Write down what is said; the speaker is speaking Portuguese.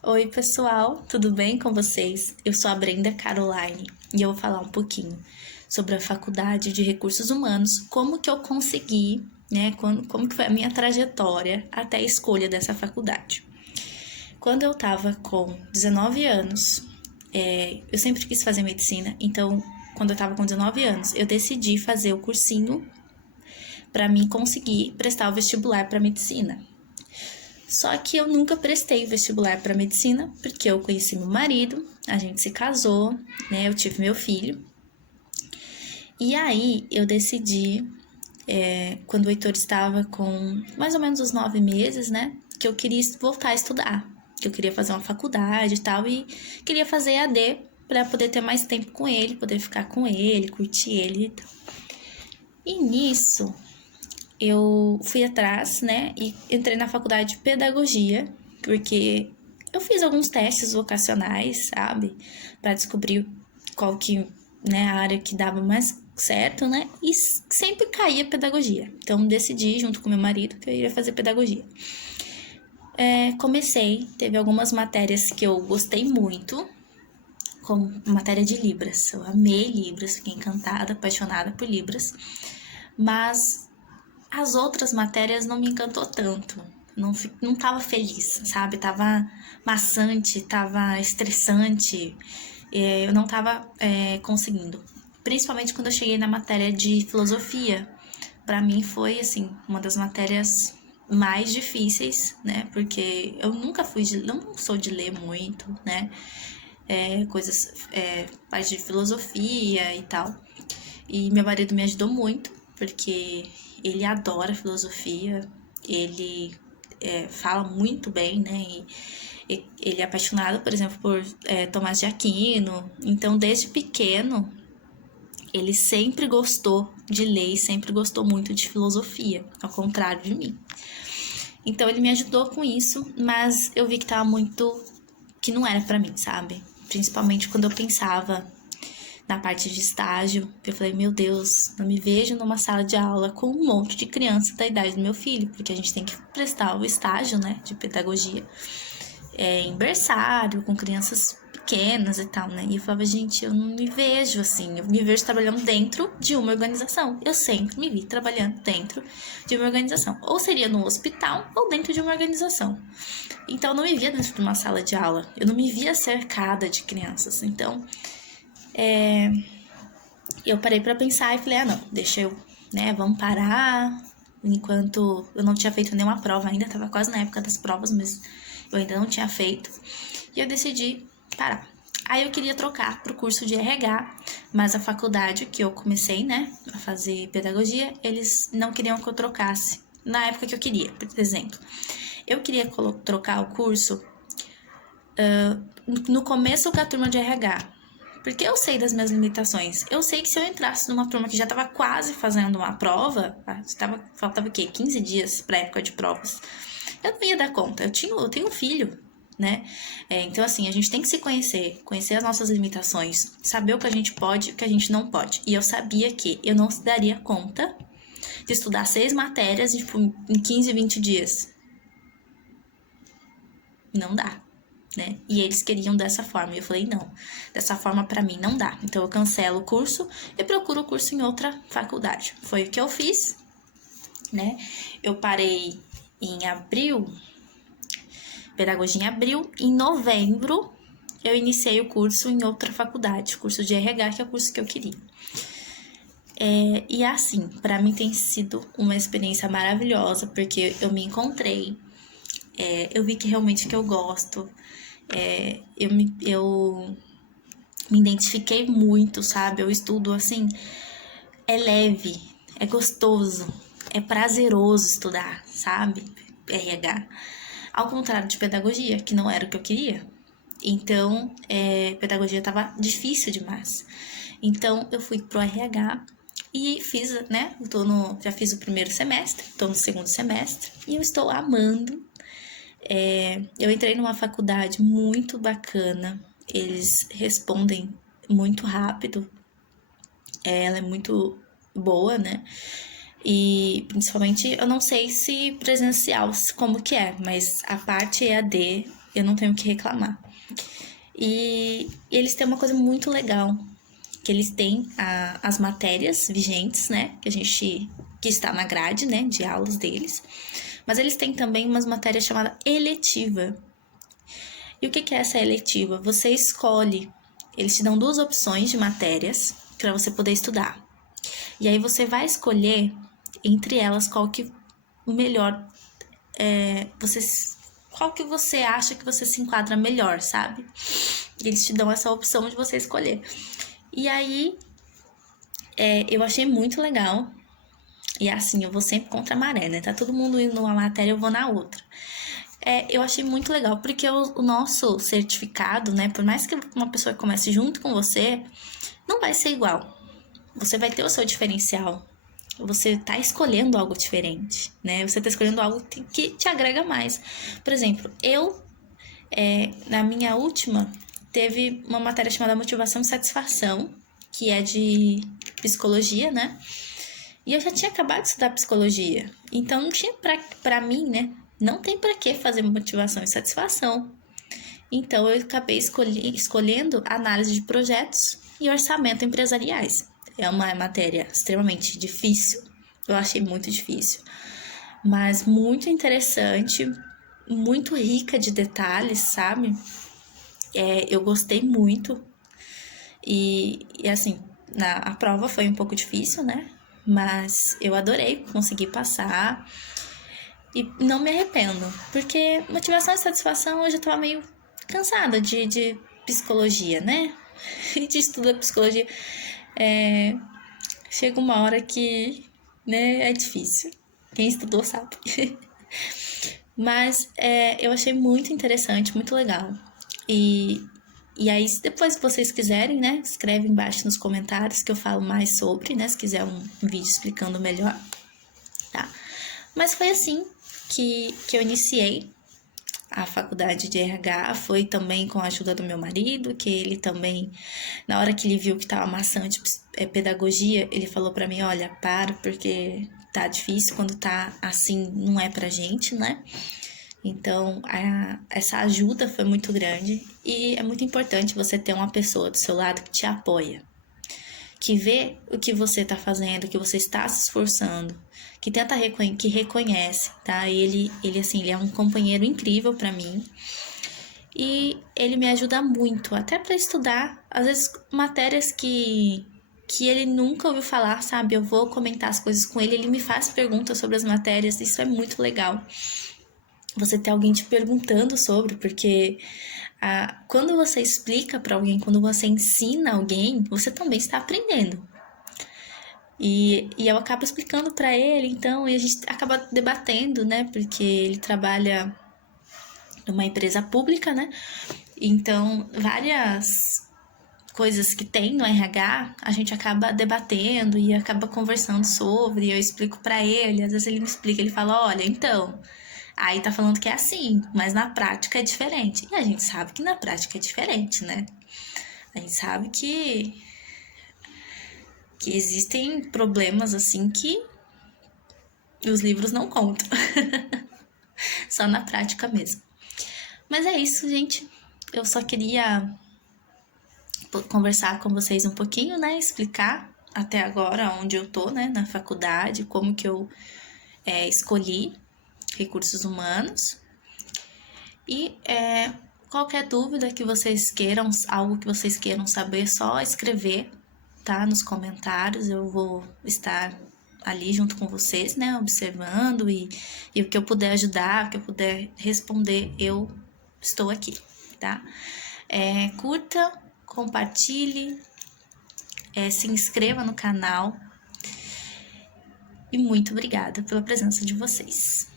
Oi, pessoal, tudo bem com vocês? Eu sou a Brenda Caroline e eu vou falar um pouquinho sobre a Faculdade de Recursos Humanos, como que eu consegui, né, como que foi a minha trajetória até a escolha dessa faculdade. Quando eu tava com 19 anos, eu sempre quis fazer medicina, então, quando eu tava com 19 anos, eu decidi fazer o cursinho para mim conseguir prestar o vestibular para medicina. Só que eu nunca prestei vestibular para medicina, porque eu conheci meu marido, a gente se casou, né? Eu tive meu filho. E aí eu decidi, quando o Heitor estava com mais ou menos os 9 meses, né? Que eu queria voltar a estudar, que eu queria fazer uma faculdade e tal, e queria fazer EAD para poder ter mais tempo com ele, poder ficar com ele, curtir ele e tal. E nisso, eu fui atrás, né, e entrei na faculdade de pedagogia, porque eu fiz alguns testes vocacionais, sabe, para descobrir qual que, né, a área que dava mais certo, né, e sempre caía pedagogia. Então decidi, junto com meu marido, que eu iria fazer pedagogia. Comecei, teve algumas matérias que eu gostei muito, como matéria de Libras. Eu amei Libras, fiquei encantada, apaixonada por Libras, mas as outras matérias não me encantou tanto. Não tava feliz, sabe? Tava maçante, tava estressante. Eu não tava conseguindo. Principalmente quando eu cheguei na matéria de filosofia. Pra mim foi, assim, uma das matérias mais difíceis, né? Porque eu nunca não sou de ler muito, né? Parte de filosofia e tal. E meu marido me ajudou muito, porque ele adora filosofia, ele fala muito bem, né? E ele é apaixonado, por exemplo, por Tomás de Aquino. Então, desde pequeno, ele sempre gostou de ler e sempre gostou muito de filosofia, ao contrário de mim. Então, ele me ajudou com isso, mas eu vi que tava muito... que não era pra mim, sabe? Principalmente quando eu pensava na parte de estágio, eu falei, meu Deus, não me vejo numa sala de aula com um monte de criança da idade do meu filho, porque a gente tem que prestar o estágio, né, de pedagogia, em berçário, com crianças pequenas e tal, né, e eu falava, gente, eu não me vejo assim, eu me vejo trabalhando dentro de uma organização, eu sempre me vi trabalhando dentro de uma organização, ou seria no hospital, ou dentro de uma organização. Então, eu não me via dentro de uma sala de aula, eu não me via cercada de crianças, então... eu parei pra pensar e falei, não, deixa eu, né, vamos parar. Enquanto eu não tinha feito nenhuma prova ainda, tava quase na época das provas, mas eu ainda não tinha feito. E eu decidi parar. Aí eu queria trocar pro curso de RH, mas a faculdade que eu comecei, né, a fazer pedagogia, eles não queriam que eu trocasse na época que eu queria, por exemplo. Eu queria trocar o curso no começo com a turma de RH, porque eu sei das minhas limitações. Eu sei que se eu entrasse numa turma que já estava quase fazendo uma prova, faltava o quê? 15 dias para a época de provas. Eu não ia dar conta. Eu tenho um filho, né? Então, assim, a gente tem que se conhecer as nossas limitações, saber o que a gente pode e o que a gente não pode. E eu sabia que eu não daria conta de estudar 6 matérias em 15, 20 dias. Não dá. Né? E eles queriam dessa forma. E eu falei, não, dessa forma para mim não dá. Então eu cancelo o curso e procuro o curso em outra faculdade. Foi o que eu fiz, né? Eu parei em abril, pedagogia em abril, em novembro eu iniciei o curso em outra faculdade, curso de RH, que é o curso que eu queria. E assim, para mim tem sido uma experiência maravilhosa, porque eu me encontrei, eu vi que realmente que eu gosto, eu me identifiquei muito, sabe? Eu estudo assim, é leve, é gostoso, é prazeroso estudar, sabe? RH. Ao contrário de pedagogia, que não era o que eu queria. Então, pedagogia tava difícil demais. Então, eu fui pro RH e fiz, né? Já fiz o primeiro semestre, tô no segundo semestre e eu estou amando. Eu entrei numa faculdade muito bacana, eles respondem muito rápido, ela é muito boa, né? E principalmente, eu não sei se presencial como que é, mas a parte EAD eu não tenho o que reclamar. E eles têm uma coisa muito legal, que eles têm as matérias vigentes, né, que está na grade, né, de aulas deles, mas eles têm também umas matérias chamadas eletiva. E o que é essa eletiva? Você escolhe, eles te dão 2 opções de matérias para você poder estudar. E aí você vai escolher entre elas qual que melhor qual que você acha que você se enquadra melhor, sabe? E eles te dão essa opção de você escolher. E aí, eu achei muito legal. E assim, eu vou sempre contra a maré, né? Tá todo mundo indo numa matéria, eu vou na outra. Eu achei muito legal, porque o nosso certificado, né? Por mais que uma pessoa comece junto com você, não vai ser igual. Você vai ter o seu diferencial. Você tá escolhendo algo diferente, né? Você tá escolhendo algo que te agrega mais. Por exemplo, na minha última, teve uma matéria chamada Motivação e Satisfação, que é de psicologia, né? E eu já tinha acabado de estudar psicologia. Então, não tinha pra mim, né? Não tem pra que fazer motivação e satisfação. Então, eu acabei escolhendo análise de projetos e orçamento empresariais. É uma matéria extremamente difícil. Eu achei muito difícil. Mas muito interessante, muito rica de detalhes, sabe? Eu gostei muito. E assim, a prova foi um pouco difícil, né? Mas eu adorei conseguir passar. E não me arrependo. Porque motivação e satisfação eu já tava meio cansada de psicologia, né? De estudar psicologia. Chega uma hora que, né, é difícil. Quem estudou sabe. Mas eu achei muito interessante, muito legal. E aí, se depois vocês quiserem, né, escreve embaixo nos comentários que eu falo mais sobre, né, se quiser um vídeo explicando melhor, tá? Mas foi assim que eu iniciei a faculdade de RH, foi também com a ajuda do meu marido, que ele também, na hora que ele viu que tava maçante pedagogia, ele falou pra mim, olha, porque tá difícil, quando tá assim, não é pra gente, né? Então, essa ajuda foi muito grande e é muito importante você ter uma pessoa do seu lado que te apoia, que vê o que você tá fazendo, que você está se esforçando, que tenta que reconhece, tá? Ele assim, ele é um companheiro incrível pra mim e ele me ajuda muito, até pra estudar, às vezes matérias que ele nunca ouviu falar, sabe? Eu vou comentar as coisas com ele, ele me faz perguntas sobre as matérias, isso é muito legal. Você ter alguém te perguntando sobre, porque quando você explica para alguém, quando você ensina alguém, você também está aprendendo. E eu acabo explicando para ele, então, e a gente acaba debatendo, né? Porque ele trabalha numa empresa pública, né? Então, várias coisas que tem no RH, a gente acaba debatendo e acaba conversando sobre, e eu explico para ele, às vezes ele me explica, ele fala, olha, então, aí tá falando que é assim, mas na prática é diferente. E a gente sabe que na prática é diferente, né? A gente sabe que existem problemas assim que os livros não contam. Só na prática mesmo. Mas é isso, gente. Eu só queria conversar com vocês um pouquinho, né? Explicar até agora onde eu tô, né? Na faculdade, como que eu escolhi recursos humanos. E qualquer dúvida que vocês queiram, algo que vocês queiram saber, só escrever, tá? Nos comentários, eu vou estar ali junto com vocês, né? Observando e o que eu puder ajudar, o que eu puder responder, eu estou aqui, tá? Curta, compartilhe, se inscreva no canal. E muito obrigada pela presença de vocês.